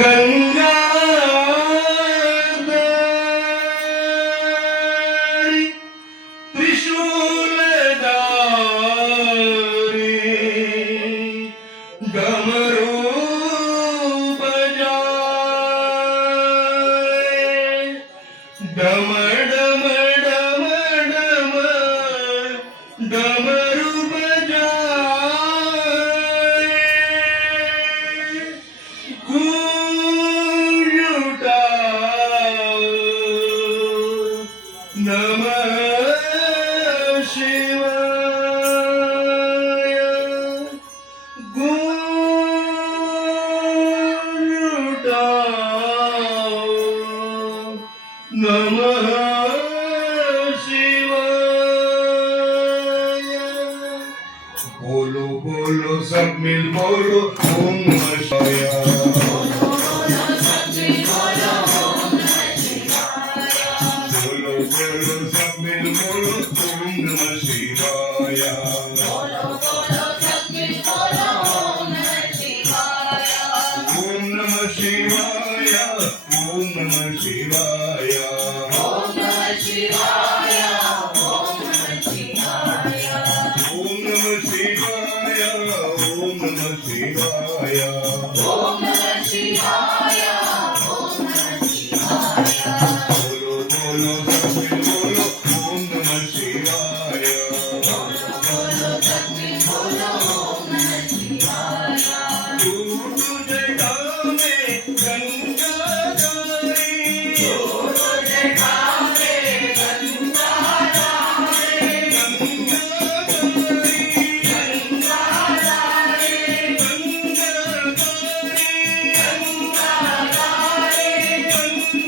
गंगाधारी त्रिशूलधारी डमरू बजाए डम डम डम डम डमरू बजाए गूंज उठाओ नमः शिवाय गूंज उठाओ नमः शिवाय। बोलो बोलो सब मिल बोलो ओम नमः शिवाय। बोलो बोलो सब मिल बोलो ओम नमः शिवाय। ओम नमः शिवाय ओम नमः शिवाय। ओम नमः शिवाय ओम नमः शिवाय। ओम नमः शिवाय ओम नमः शिवाय। ओम नमः शिवाय ओम नमः शिवाय। बोलो बोलो सब मिल बोलो ओम नमः शिवाय। बोलो बोलो सब मिल बोलो ओम नमः शिवाय। दूध जटा में गंगाधारी दूध जटा में गंगाधारी गंगाधारी गंगाधारी गंगाधारी